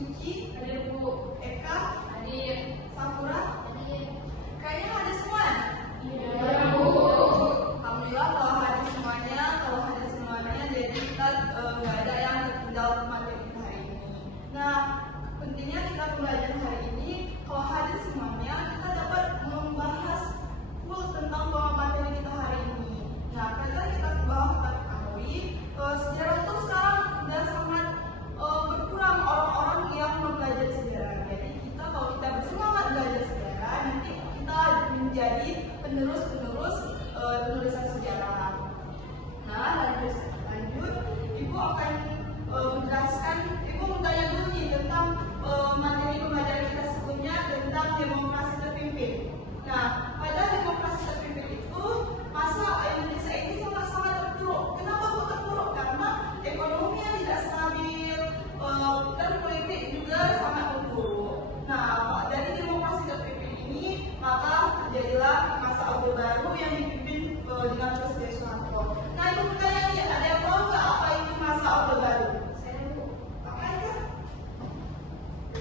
Suci, Hadir Bu. Eka, Hadir. Sakura. Hadir. Kayaknya hadir semua. Iya Bu. Alhamdulillah kalau hadir semuanya, jadi kita nggak ada yang tertinggal materi kita hari ini. Nah, pentingnya kita pembelajaran hari ini, kalau hadir semuanya, kita dapat membahas full tentang materi kita hari ini. Nah, karena kita ketahui sejarah itu sekarang sudah sangat berkurang orang-orang yang mempelajari sejarah. Jadi kalau kita bersemangat belajar sejarah, nanti kita menjadi penerus-penerus penulisan sejarah. Nah, lanjut, Ibu akan menjelaskan, Ibu bertanya dulu nih tentang materi pembelajaran kita sebelumnya tentang demokrasi terpimpin. Nah, pada demokrasi terpimpin itu, masa Indonesia ini sangat-sangat terpuruk. Kenapa kok terpuruk? Karena ekonomi yang tidak stabil dan politik juga sangat terpuruk. Nah, dari demokrasi terpimpin ini, maka terjadilah masa Orde Baru yang dipimpin dengan Presiden Soeharto. Nah, Ibu bertanya nih, ada yang tahu nggak apa itu masa Orde Baru? Saya Bu. Apa aja?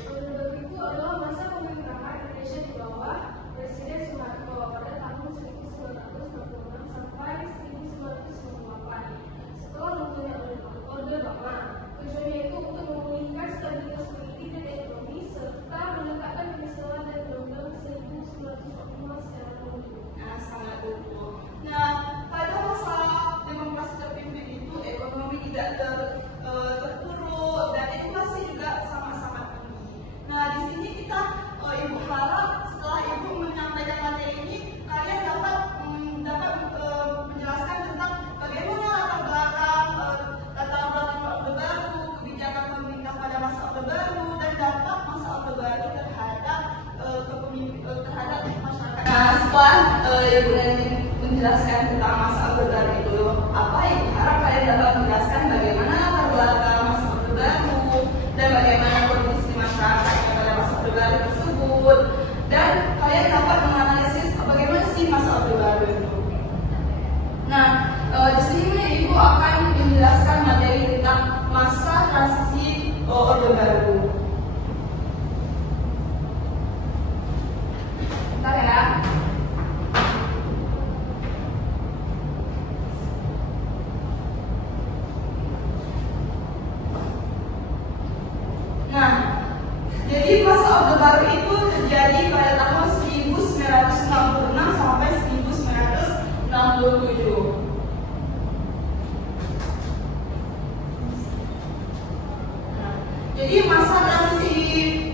Orde Baru itu adalah masa pemerintahan Indonesia di bawah Presiden Soeharto pada tahun 1966 sampai 1998. Setelah runtuhnya Orde Lama, tujuannya itu untuk memulihkan stabilitas politik dan ekonomi serta menegakkan kebesaran dan undang-undang 1945 secara penuh. Nah, sangat betul. Nah, pada masa demokrasi terpimpin itu ekonomi tidak terpuruk dan inflasi juga sangat-sangat tinggi. Nah, di sini kita Ibu harap setelah Ibu menyampaikan materi ini, kalian dapat menjelaskan tentang bagaimana latar belakang Orde Baru, kebijakan pemerintah pada masa Orde Baru, dan dampak masa Orde Baru terhadap masyarakat. Nah, setelah Ibu nanti menjelaskan tentang masa Orde Baru itu apa, Ibu harap kalian dapat menjelaskan bagaimana latar belakang masa Orde Baru dan bagaimana kondisi masyarakat pada masa Orde Baru tersebut, dan kalian dapat menganalisis bagaimana sih masa Orde Baru itu. Nah, di sini Ibu akan menjelaskan materi tentang masa transisi Orde Baru. Bentar ya. Nah, jadi masa Orde Baru itu terjadi pada tahun 1966 sampai 1967. Jadi masa transisi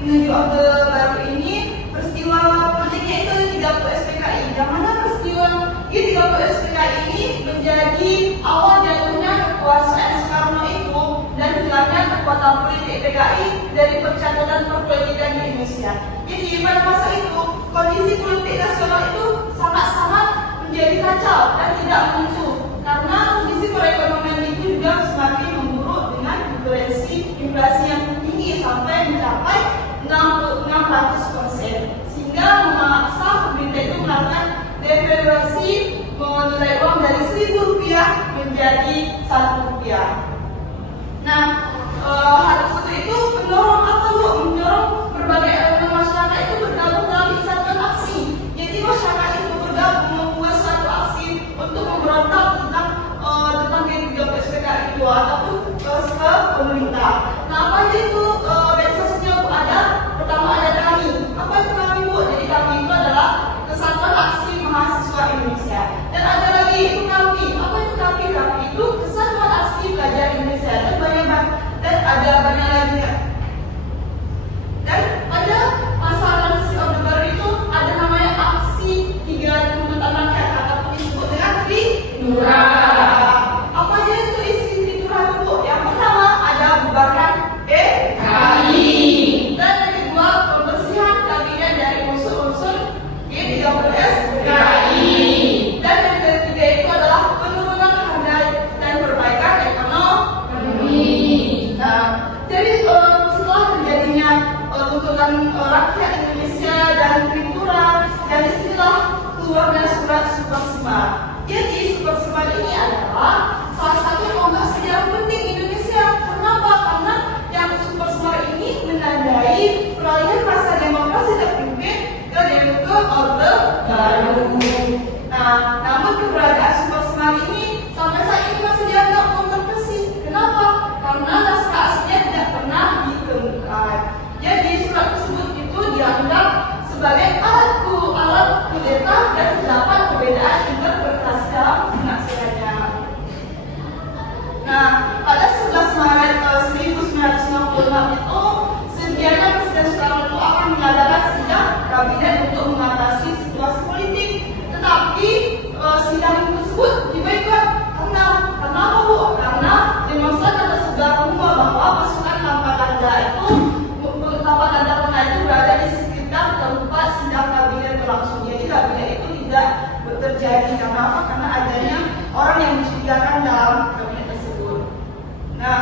menuju Orde Baru ini, peristiwa pentingnya itu G30 SPKI. Yang mana peristiwa G30 SPKI ini menjadi awal jatuhnya kekuasaan Soekarno itu dan hilangnya kekuatan politik PKI dari pencatatan perpolitikan di Indonesia. Jadi pada masa itu kondisi politik nasional itu sangat-sangat menjadi kacau dan tidak menentu karena kondisi perekonomian itu juga semakin memburuk dengan inflasi yang tinggi sampai mencapai 600%, sehingga memaksa pemerintah itu melakukan devaluasi menilai uang dari Rp1.000 menjadi Rp1. Nah, hal tersebut itu mendorong apa Bu? Mendorong berbagai elemen masyarakat itu bergabung dalam kesatuan aksi. Jadi masyarakat itu bergabung membuat suatu aksi untuk memberontak tentang G30 SPKI itu ataupun ke pemerintah. Nah, apa aja itu organisasinya Bu? Ada, pertama ada KAMI. Apa itu KAMI Bu? Jadi KAMI itu adalah Kesatuan Aksi Mahasiswa Indonesia. Dan ada lagi itu KAPI. Apa itu KAPI? KAPI itu Kesatuan Aksi Pelajar Indonesia. Dan ada banyak lagi ya. Dan pada masa transisi Orde Baru itu ada namanya aksi 3 tuntutan rakyat ataupun disebut dengan Tridura. Apa aja itu isi Tridura Bu? Yang pertama ada bubarkan PKI. Dan yang kedua pembersihan kabinet dari unsur-unsur G30 SPKI. Dan yang ketiga itu adalah penurunan harga dan perbaikan ekonomi. Nah, jadi setelah terjadinya tuntutan rakyat Indonesia dan Tridura, dan istilah keluarnya surat Supersima. Jadi Supersima ini adalah salah satu tonggak sejarah penting Indonesia. Kenapa? Karena yang Supersima ini menandai kabinet untuk mengatasi situasi politik. Tetapi sidang tersebut dibaikkan karena Bu? Karena demonstran tersebar rumor bahwa pasukan tanpa tanda itu berada di sekitar tempat sidang kabinet berlangsung. Jadi kabinet itu tidak terjadi. Karena apa? Karena adanya orang yang mencurigakan dalam kabinet tersebut. Nah,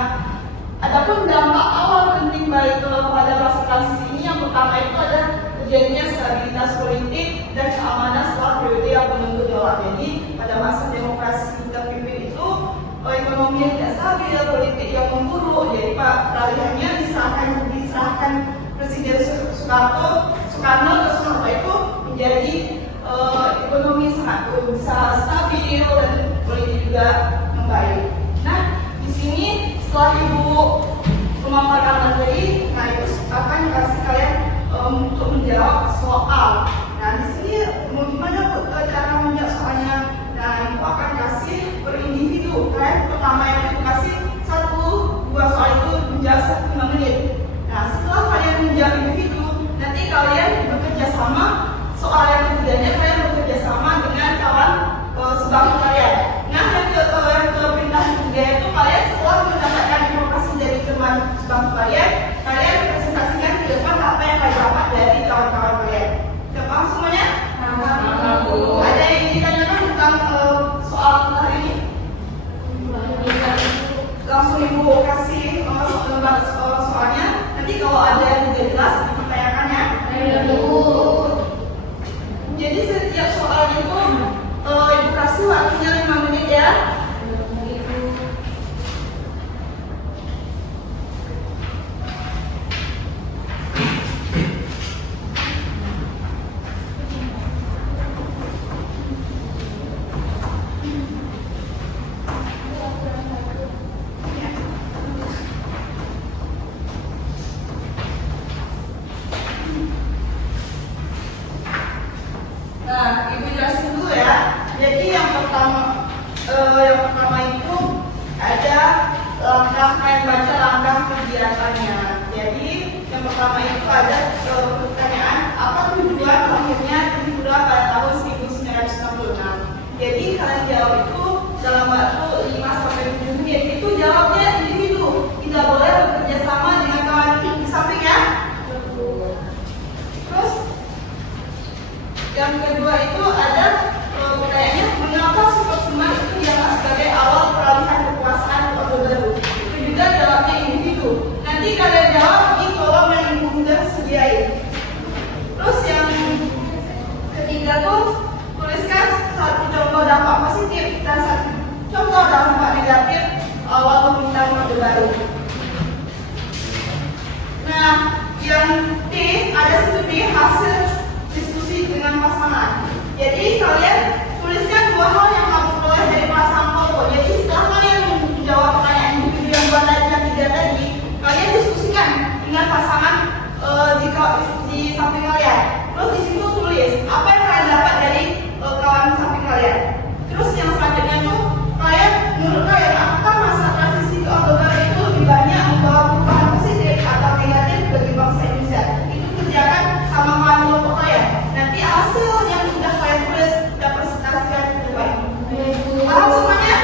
adapun dampak awal penting baik pada masa transisi ini, yang pertama itu ada terjadinya stabilitas politik dan keamanan setelah periode yang menentu jawab. Jadi pada masa demokrasi kita pimpin itu ekonomi yang tidak stabil, politik yang memburuk. Jadi peralihannya diserahkan Presiden Soekarno itu menjadi ekonomi sangat bisa stabil dan politik juga membaik. Nah, di sini setelah Ibu memaparkan materi, nah itu akan kasih kalian untuk menjawab soal. Nah, di sini mau gimana Bu cara menjawab soalnya? Nah, Ibu akan kasih per individu. Pertama yang Ibu kasih 1-2 soal itu menjawab 5 menit. Nah, setelah kalian menjawab individu, nanti kalian bekerja sama. Soal yang ketiganya kalian bekerja sama dengan kawan sebangku kalian. Nah, yang ke perintah ketiga itu kalian setelah mendapatkan informasi dari teman sebangku kalian presentasikan ke depan apa yang kalian dapat dari kawan-kawan kalian. Sudah paham semuanya? Ada yang ditanyakan tentang soal hari ini? Langsung Ibu kasih lembar soalnya. Nanti kalau ada yang tidak jelas dipertanyakan ya. Jadi setiap soal itu Ibu kasih waktunya 5 menit ya. Nah, Ibu jelasin dulu ya. Jadi yang pertama itu ada rangkaian baca langkah kegiatannya. Jadi yang pertama itu ada pertanyaan, apa tujuan lahirnya Tribunal pada tahun 1966? Jadi kalian jawab itu dalam waktu 5-7 menit. Itu jawabnya individu, tidak boleh bekerja sama dengan kawan di samping ya. Terus yang kedua itu ada pertanyaannya, mengapa Superseman itu dianggap sebagai awal peralihan kekuasaan ke Orde Baru? Itu juga jawabnya individu. Nanti kalian jawab di kolom yang Ibu sudah sediain. Terus yang ketiga tuh tuliskan satu contoh dampak positif dan satu contoh dampak negatif awal pemerintahan Orde Baru. Nah, yang D ada seperti hasil diskusi dengan pasangan. Jadi kalian tuliskan 2 hal yang kamu peroleh dari pasangan pokok. Jadi setelah kalian menjawab pertanyaan individu yang buat tiga tadi, kalian diskusikan dengan pasangan di samping kalian. Terus di situ tulis apa yang kalian dapat dari kawan samping kalian. Terus yang selanjutnya tuh kalian menurut kalian apakah masa transisi ke Orde Baru itu lebih banyak membawa perubahan positif atau negatif bagi bangsa Indonesia? Itu kerjakan sama kawan kelompok kalian. Nanti hasil yang sudah kalian tulis sudah presentasikan ke depan. Paham semuanya?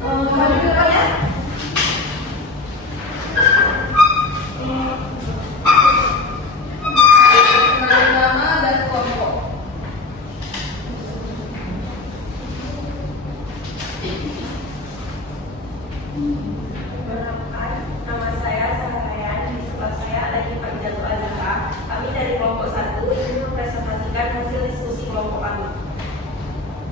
Maju ke depan ya. Kenalin nama dan kelompok. Perkenalkan, nama saya Sarah Rayani. Di sebelah saya ada Pak Jatuh Azhar. Kami dari kelompok 1 ingin mempresentasikan hasil diskusi kelompok kami.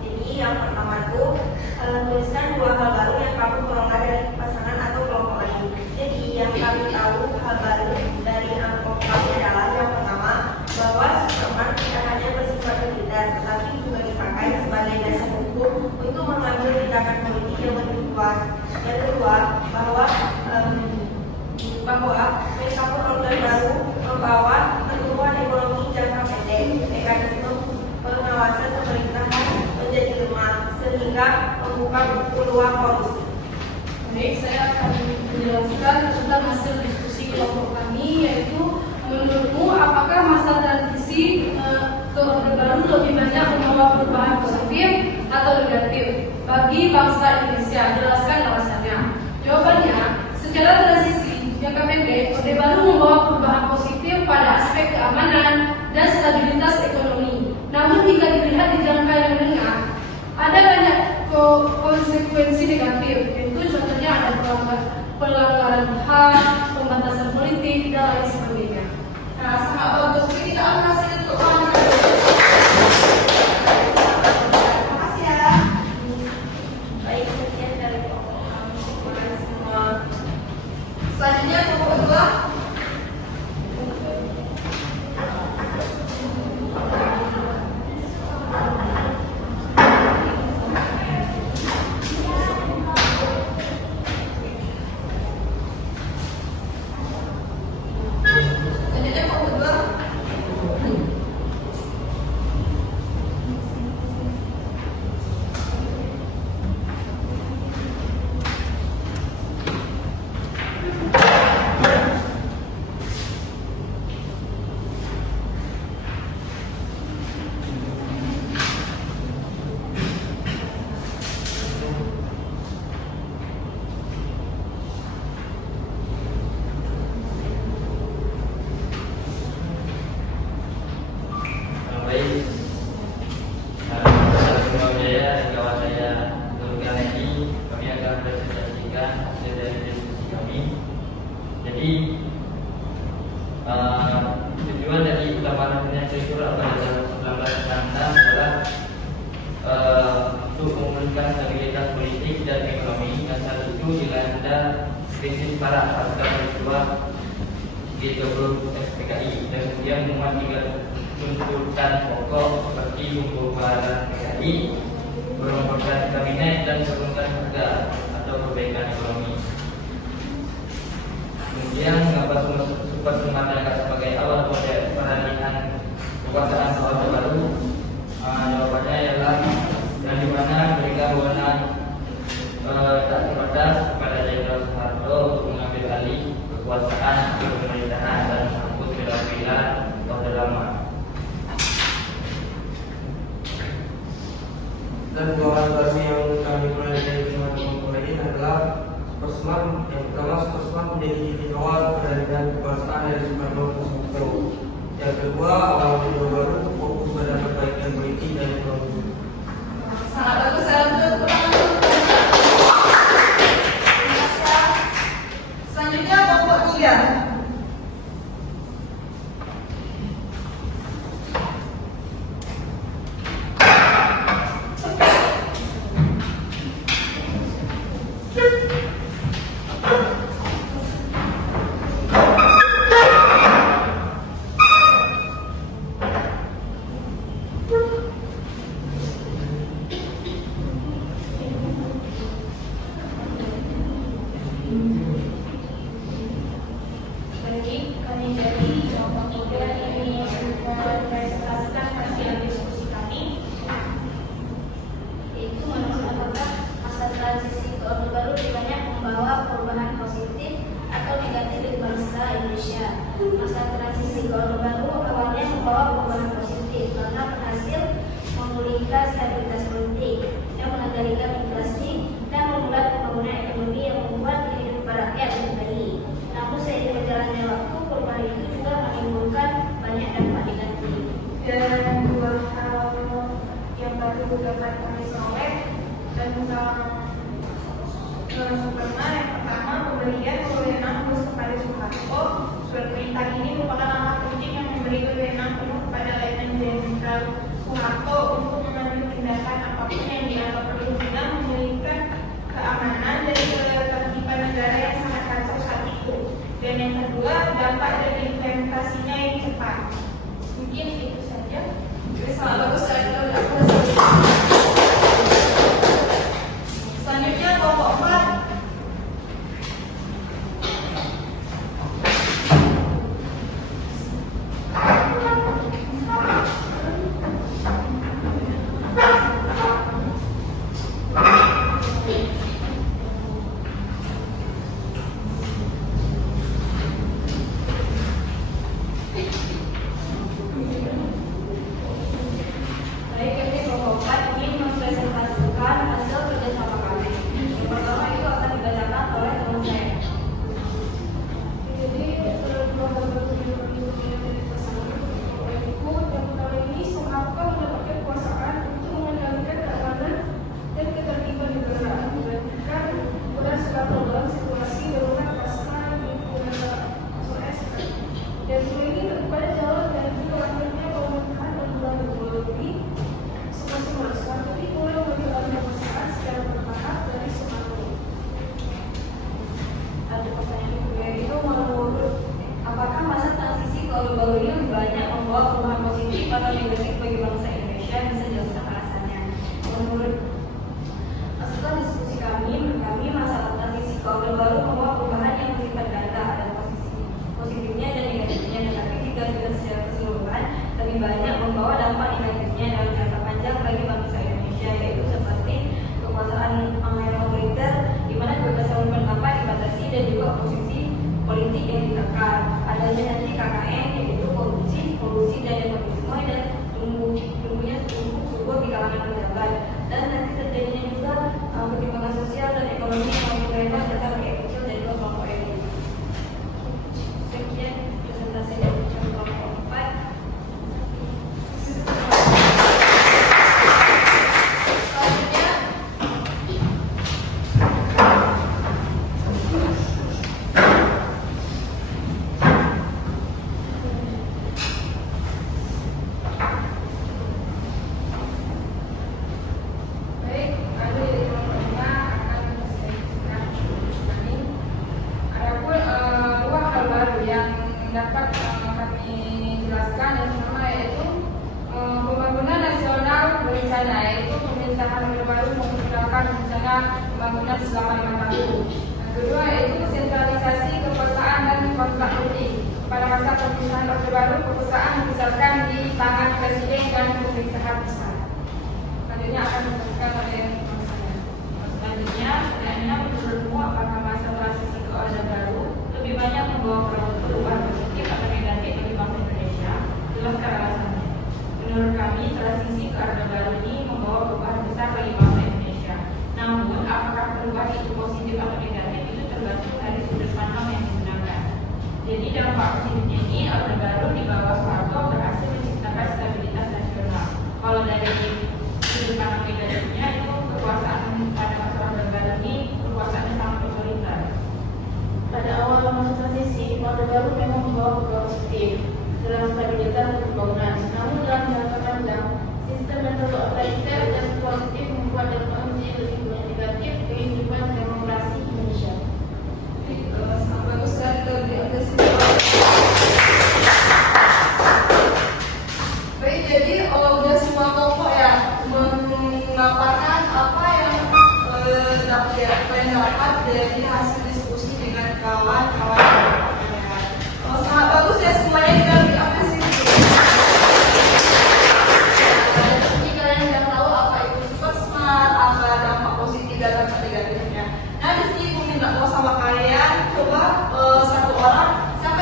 Jadi yang pertama tuh tuliskan 2 hal baru yang kamu peroleh dari pasangan atau kelompok lain. Jadi yang kami tahu hal baru dari kelompok kami adalah yang pertama bahwa Superman tidak hanya bersifat militer, tetapi juga dipakai sebagai dasar hukum untuk mengambil tindakan politik yang lebih luas. Yang kedua, bahwa reshuffle order baru membawa pertumbuhan ekonomi jangka pendek, mekanisme pengawasan pemerintahan menjadi lemah sehingga membuka peluang korupsi. Baik, saya akan menjelaskan tentang hasil diskusi kelompok kami, yaitu menurutmu apakah masa transisi ke Orde Baru lebih banyak membawa perubahan positif atau negatif bagi bangsa Indonesia? Jelaskan alasannya. Jawabannya, secara transisi jangka pendek, Orde Baru membawa perubahan positif pada aspek keamanan dan stabilitas ekonomi. Namun jika dilihat di jangka yang menengah, ada banyak konsekuensi negatif, yaitu contohnya ada pelanggaran HAM, pembatasan politik, dan lain sebagainya. Nah, sangat bagus. Jadi kita akan kasih untuk orang. Terima kasih ya. Baik, sekian dari kelompok kami. Terima kasih semua. Selanjutnya kelompok 2. Selanjutnya kelompok 2. Baik, Salam Jaya, kawan saya Nurul Lagi, kami akan presentasikan hasil dari diskusi kami. Jadi tujuan dari utama Peraturan pada tahun 1996 adalah untuk memulihkan stabilitas politik dan ekonomi yang saat itu dilanda krisis parah pasca peristiwa G20 SPKI dan kemudian memuat 3 tuntutan pokok seperti pembubaran PKI, perombakan kabinet, dan pengurusan harga atau perbaikan ekonomi. Kemudian mengapa super dianggap sebagai awal peralihan kekuasaan Orde Baru? Jawabannya ialah yang dimana mereka wewenang tak terbatas kepada Jenderal Soeharto untuk mengambil alih kekuasaan pemerintahan dan menghapus pilar-pilar Orde Lama. Dan 2 hal baru yang kami mulai dari teman-teman lain adalah Superman. Yang pertama, Superman menjadi titik awal peralihan kekuasaan dari Soekarno ke Soeharto. Yang kedua, awal Orde Baru fokus pada perbaikan politik dan ekonomi. Sangat bagus. Saya untuk pertama. Selanjutnya kelompok 3. Baik, kami dari kelompok 3 ini mempresentasikan hasil diskusi kami, yaitu menurut apakah masa transisi ke Orde Baru lebih banyak membawa perubahan positif bangsa Indonesia. Masa transisi ke Orde Baru awalnya membawa perubahan positif karena berhasil memulihkan stabilitas politik yang mengendalikan inflasi dan memulai pembangunan ekonomi yang membuat kehidupan rakyat lebih baik. Namun seiring berjalannya waktu, perubahan itu juga menimbulkan banyak dampak negatif. Dan dua hal yang baru dapat kami peroleh tentang Superman. Yang pertama, pemberian wewenang khusus kepada Soeharto. Surat perintah ini merupakan langkah penting yang memberi wewenang penuh kepada Letnan Jenderal Soeharto untuk mengambil tindakan apapun yang dianggap perlu guna memulihkan keamanan dan ketertiban negara yang sangat kacau saat itu. Dan yang kedua, dampak dari implementasinya yang cepat. Mungkin itu saja. Sangat bagus, saya sudah selanjutnya kelompok 4. Baik, kami kelompok 4 ingin mempresentasikan hasil kerjasama kami. Yang pertama itu akan dibacakan oleh teman saya. Jadi keluarga baru dari pasangan olehku dan kali ini Soeharto mendapatkan kekuasaan untuk mengendalikan keamanan dan ketertiban negara, menggantikan peran Soekarno dalam situasi darurat pasca lingkungan SOS. Dan ini terbuka jalan dari lahirnya pemerintahan dan melalui Soekarno. Soekarno ini mulai menjalankan kekuasaan secara bertahap dari Soekarno. Ada pertanyaan kedua itu menurut apakah masa transisi ke Orde Baru ini lebih banyak membawa perubahan positif atau negatif bagi bangsa Indonesia? Bisa jelaskan alasannya. Menurut setelah diskusi kami masa transisi ke Orde Baru membawa perubahan yang bersifat ganda, ada positifnya dan negatifnya, tetapi jika dilihat secara keseluruhan lebih banyak membawa dampak negatifnya dalam jangka panjang bagi bangsa Indonesia, yaitu seperti kekuasaan yang otoriter di mana kebebasan berpendapat dibatasi dan juga posisi politik yang ditekan. Adanya nanti KKN yaitu korupsi dan nepotisme dan tumbuhnya subur di kalangan pejabat, dan nanti terjadinya juga ketimpangan sosial dan ekonomi yang makin lebar antara rakyat kecil dan juga kelompok elit. Sekian presentasi dari kelompok 4. Baik, lalu dari kelompok 5 akan saya kami. Adapun dua hal baru yang dapat kami jelaskan, yang pertama yaitu pembangunan nasional berencana, yaitu pemerintahan Orde Baru memperkenalkan rencana pembangunan selama 5 tahun. Yang kedua yaitu sentralisasi kekuasaan dan kontrak politik. Pada masa pemerintahan Orde Baru, kekuasaan dibesarkan di tangan presiden dan pemerintahan pusat. Selanjutnya akan dijelaskan oleh saya. Selanjutnya, pertanyaannya menurutmu apakah masa transisi ke Orde Baru lebih banyak membawa perubahan positif atau negatif bagi bangsa Indonesia? Jelaskan alasannya. Menurut kami, transisi ke Orde Baru ini membawa perubahan besar bagi bangsa Indonesia. Namun, apakah perubahan itu positif atau negatif itu tergantung dari sudut pandang yang digunakan. Jadi, dampak positifnya ini Orde Baru di bawah Soeharto berhasil menciptakan stabilitas nasional. Kalau dari sudut pandang negatifnya itu kekuasaan pada masa Orde Baru ini kekuasaannya sangat otoriter. Pada awal masa transisi, Orde Baru memang membawa perubahan positif dalam stabilitas dan pembangunan. Namun dalam jangka panjang, sistem metode otoriter dan politik membuat dampak menjadi lebih banyak negatif kehidupan demokrasi Indonesia. Sangat bagus dan lebih baik, jadi udah semua kelompok ya memaparkan apa yang dapat dari hasil diskusi dengan kawan-kawan. Sangat bagus ya, semuanya kita diapresiasi. Jadi kalian sudah tahu apa itu super smart, apa dampak positif dan dampak negatifnya. Nah, di sini aku minta sama kalian coba satu orang siapa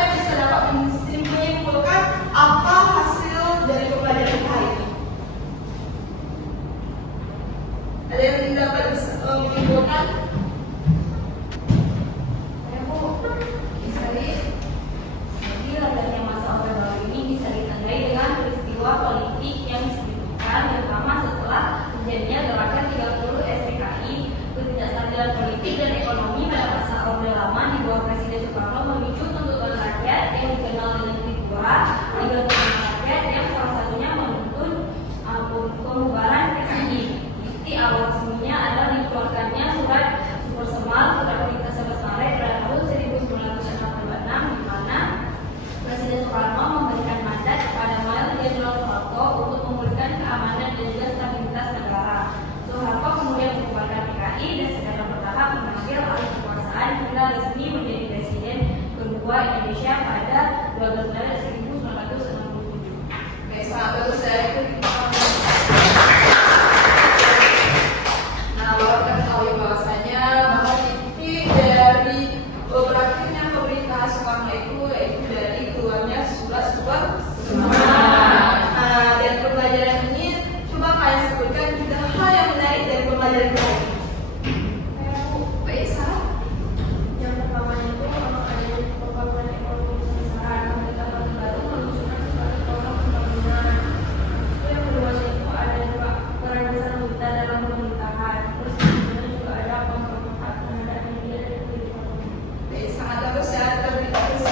kedua Indonesia pada 12 Maret 1967. Baik, sangat bagus ya itu. Nah, baru kita ketahui bahwasanya bahwa titik dari berakhirnya pemerintahan Soekarno itu yaitu dari keluarnya surat-surat semangat. Nah, dan pembelajaran ini coba kalian sebutkan 3 hal yang menarik dari pembelajaran kali ini. Baik, Sarah. Yang pertama itu adanya pembangunan ekonomi besar-besaran, pemerintah Orde Baru menunjukkan sebagai program pembangunan. Itu yang kedua itu ada juga peran besar wanita dalam pemerintahan. Terus kemudian juga ada pembangunan terhadap media dan kehidupan umum. Baik, sangat bagus ya terlebih dahulu.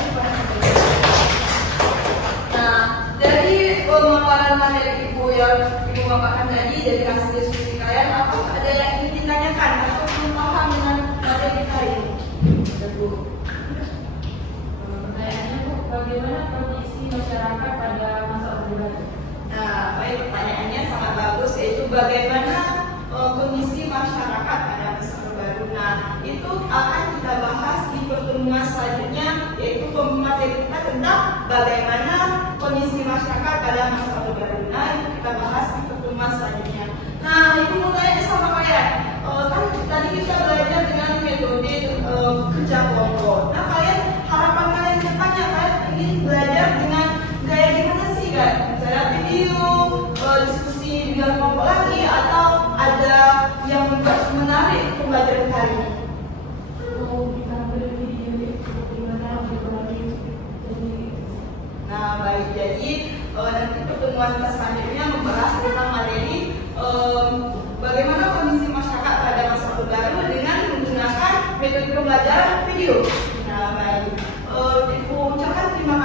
Nah, dari pemaparan materi ibu yang ibu paparkan tadi dari hasil diskusi kalian, apakah ada yang ingin ditanyakan atau belum paham dengan materi kali ini? Bu. Pertanyaannya Bu, bagaimana kondisi masyarakat pada masa Orde Baru? Nah, baik, pertanyaannya sangat bagus, yaitu bagaimana kondisi masyarakat pada masa Orde Baru. Nah, itu akan kita bahas di pertemuan selanjutnya, yaitu materi kita tentang bagaimana kondisi masyarakat pada masa Orde Baru. Nah, itu kita bahas di pertemuan selanjutnya. Nah, ibu mau tanya sama kalian, kan tadi kita belajar dengan metode kerja kelompok. Nah, kalian harapan kalian ke depannya, kalian ingin belajar dengan gaya gimana sih kan? Misalnya video, diskusi dengan kelompok lagi, atau ada yang menarik pembelajaran kali ini? Nah, baik, jadi nanti pertemuan kita selanjutnya membahas tentang materi bagaimana kondisi masyarakat pada masa Orde Baru dengan menggunakan metode pembelajaran video. Nah, baik, ibu ucapkan terima